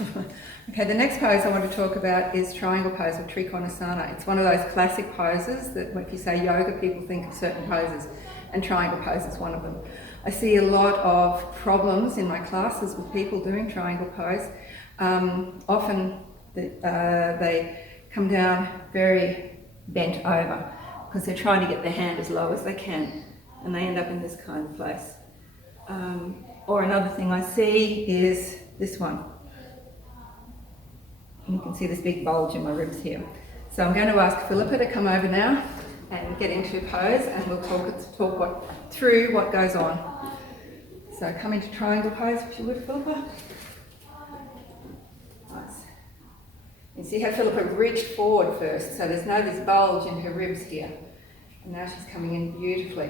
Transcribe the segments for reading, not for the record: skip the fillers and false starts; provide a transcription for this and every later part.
Okay, the next pose I want to talk about is triangle pose or Trikonasana. It's one of those classic poses that if you say yoga, people think of certain poses, and triangle pose is one of them. I see a lot of problems in my classes with people doing triangle pose. Often they come down very bent over because they're trying to get their hand as low as they can, and they end up in this kind of place. Or another thing I see is this one. You can see this big bulge in my ribs here. So I'm going to ask Philippa to come over now and get into pose, and we'll talk through what goes on. So come into triangle pose if you would, Philippa. Nice. You see how Philippa reached forward first, so there's this bulge in her ribs here. And now she's coming in beautifully.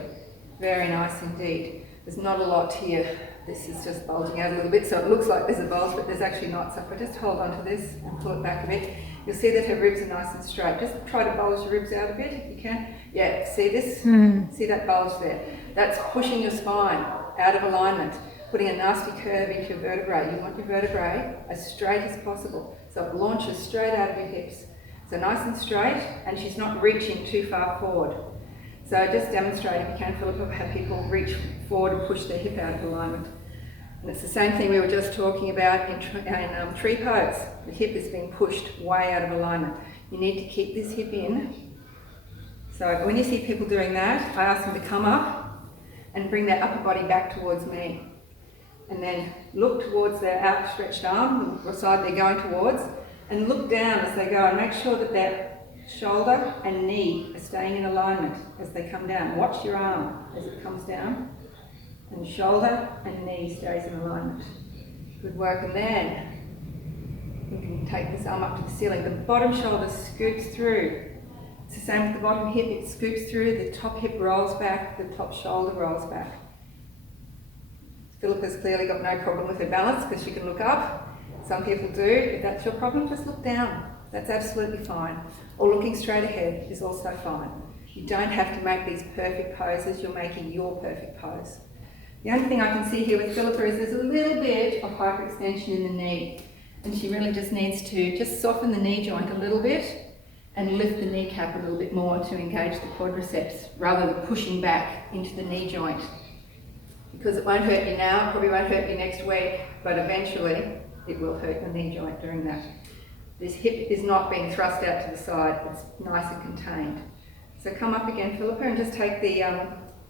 Very nice indeed. There's not a lot here. This is just bulging out a little bit, so it looks like there's a bulge, but there's actually not. So if I just hold on to this and pull it back a bit, you'll see that her ribs are nice and straight. Just try to bulge your ribs out a bit if you can. Yeah, see this? See that bulge there? That's pushing your spine out of alignment, putting a nasty curve into your vertebrae. You want your vertebrae as straight as possible, so it launches straight out of your hips. So nice and straight, and she's not reaching too far forward. So just demonstrate, if you can, Philippa, how people reach forward and push their hip out of alignment. And it's the same thing we were just talking about in tree pose. The hip is being pushed way out of alignment. You need to keep this hip in. So when you see people doing that, I ask them to come up and bring their upper body back towards me. And then look towards their outstretched arm, the side they're going towards, and look down as they go and make sure that their shoulder and knee are staying in alignment as they come down. Watch your arm as it comes down. And shoulder and knee stays in alignment. Good work. And then you can take this arm up to the ceiling. The bottom shoulder scoops through. It's the same with the bottom hip. It scoops through. The top hip rolls back. The top shoulder rolls back. Philippa's clearly got no problem with her balance because she can look up. Some people do. If that's your problem, just look down. That's absolutely fine. Or looking straight ahead is also fine. You don't have to make these perfect poses. You're making your perfect pose. The only thing I can see here with Philippa is there's a little bit of hyperextension in the knee, and she really just needs to just soften the knee joint a little bit and lift the kneecap a little bit more to engage the quadriceps rather than pushing back into the knee joint. Because it won't hurt you now, it probably won't hurt you next week, but eventually it will hurt your knee joint doing that. This hip is not being thrust out to the side, it's nice and contained. So come up again, Philippa, and just take the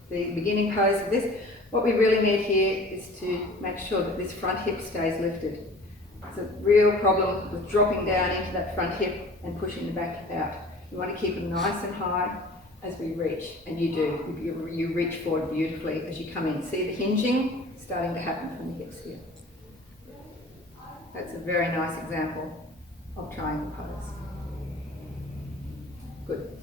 beginning pose of this. What we really need here is to make sure that this front hip stays lifted. It's a real problem with dropping down into that front hip and pushing the back hip out. We want to keep them nice and high as we reach, and you do. You reach forward beautifully as you come in. See the hinging starting to happen from the hips here. That's a very nice example of triangle pose. Good.